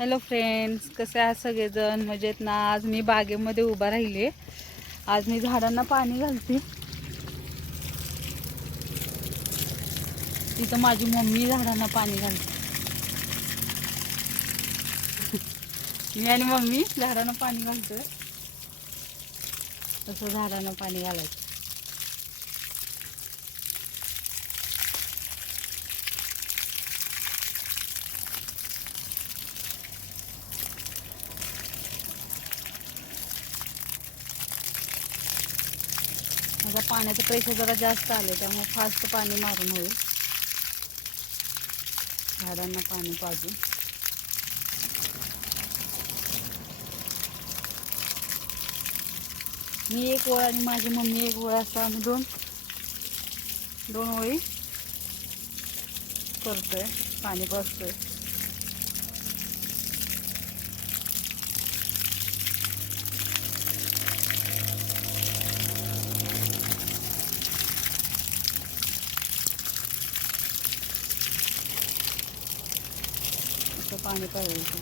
Hello friends कसे आहात सगळेजण? मजेत ना? आज मी बागेमध्ये उभा राहिले आज मी झाडांना पाणी घालते. तिथं माझी मम्मी झाडांना पाणी घालते. मी आणि मम्मी झाडांना पाणी घालतोय. तसं झाडांना पाणी घालायचं. आता पाण्याचं प्रेशर जरा जास्त आले त्यामुळे फास्ट पाणी मारून होईल. झाडांना पाणी पाहिजे मी एक ओळ आणि माझी मम्मी एक ओळ असं आम्ही दोन दोन ओळी करतोय पाणी बसतोय असं पाणी पाहिजे.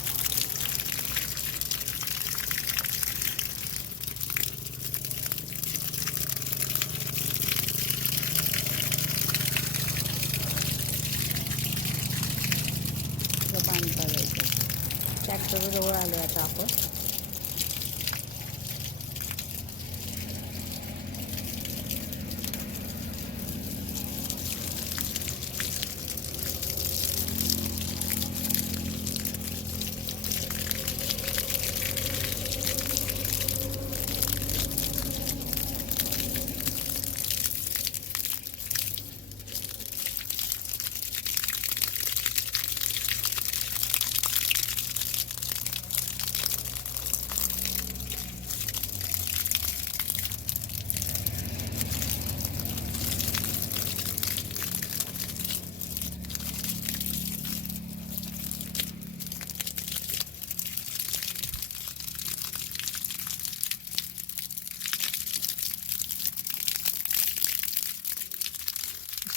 पाणी पाहिजे. ट्रॅक्टर जवळ आलो आता आपण.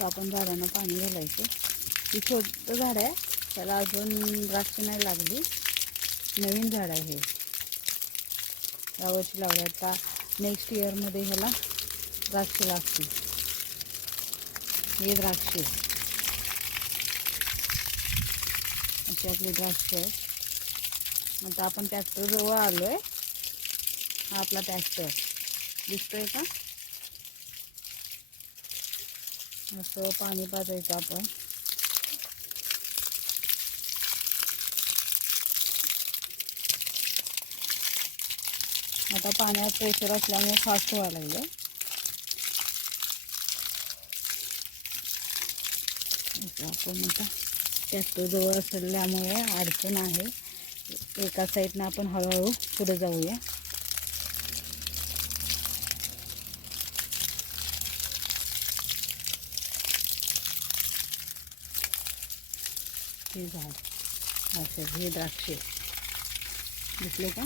असं आपण झाडांना पाणी घालायचं. हे छोटं झाड आहे. त्याला अजून द्राक्ष नाही लागली. नवीन झाड आहे हे. यावर्षी लावले. आता नेक्स्ट इयरमध्ये ह्याला द्राक्ष लागतील. हे द्राक्ष. अशी आपली द्राक्ष आहे. आता आपण ट्रॅक्टर जवळ आलो आहे हा आपला ट्रॅक्टर दिसतोय का? असं पाणी पाजायचं आपण. आता पाण्यात प्रेशर असल्यामुळे फास्ट व्हायला लागलं आपण आता जवळ असल्यामुळे अडचण आहे. एका साईडनं आपण हळूहळू पुढे जाऊया. हे झाड. असं हे द्राक्षे. दिसले का?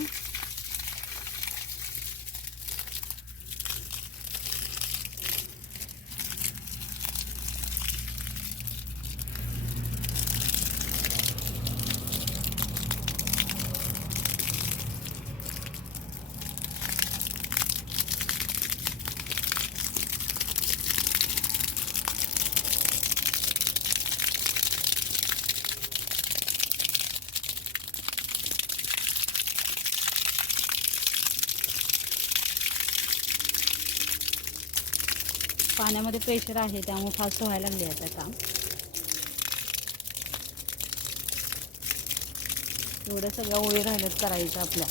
पाण्यामध्ये प्रेशर आहे त्यामुळे फास्ट व्हायला लागले आता. काम एवढं सगळ्या ओळी राहिल्यात करायचं आपल्या.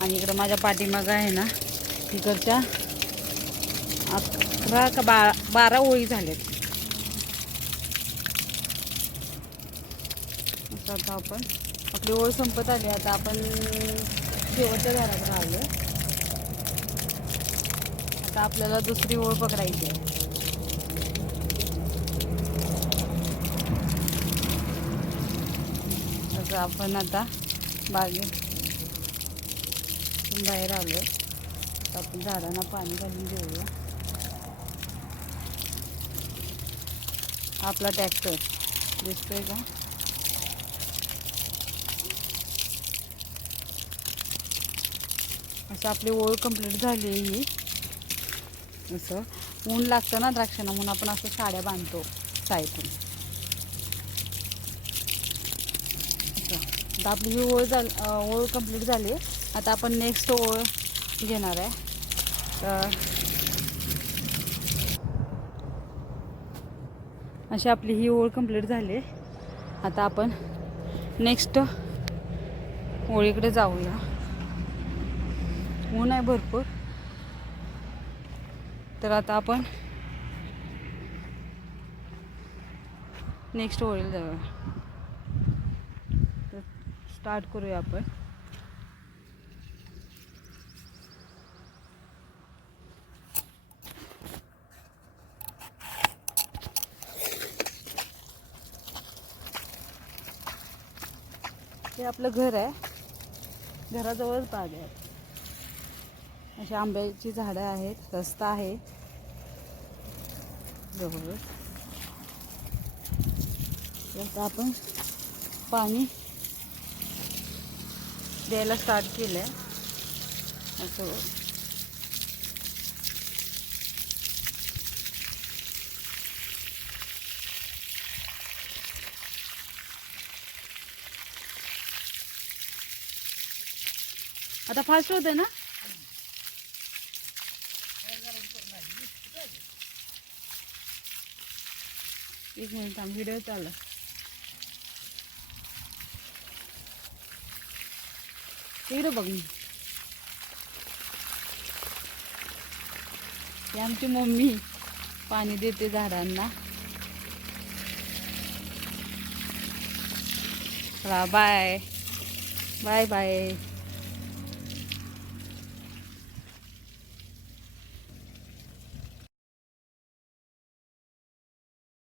आणि इकडं माझ्या पाठीमागं आहे ना तिकडच्या अकरा का बा बारा ओळी झाल्यात असं आता आपण आपली ओळ संपत आली आता आपण शेवटच्या घरात राहिलो आता आपल्याला दुसरी ओळ पकडायची आहे. मग आपण आता बागेत बाहेर आलो आपण झाडांना पाणी घालून घेऊया. आपला ट्रॅक्टर दिसतोय का? असं आपली ओळ कंप्लीट झाली आहे ही. असं. ऊन लागतं ना द्राक्षांना म्हणून आपण असं साड्या बांधतो सायकून असं आता आपली ही ओळ झाली ओळ कंप्लीट झाली. आता आपण नेक्स्ट ओळ घेणार आहे. तर अशी आपली ही ओळ कंप्लीट झाली. आता आपण नेक्स्ट ओळीकडे जाऊया. ऊन आहे भरपूर. तर आता आपण नेक्स्ट ओळीला जाऊया. स्टार्ट करूया आपण. हे आपलं घर आहे. घराजवळच बाग आहे. अशी आंब्याची झाडं आहेत रस्ता आहे. जवळ आता आपण पाणी द्यायला स्टार्ट केलं आहे असं. आता फास्ट होते ना? एक मिनिट थांब व्हिडिओ चालू. इकडं बघ मी. ही आमची मम्मी पाणी देते झाडांना. Bye bye bye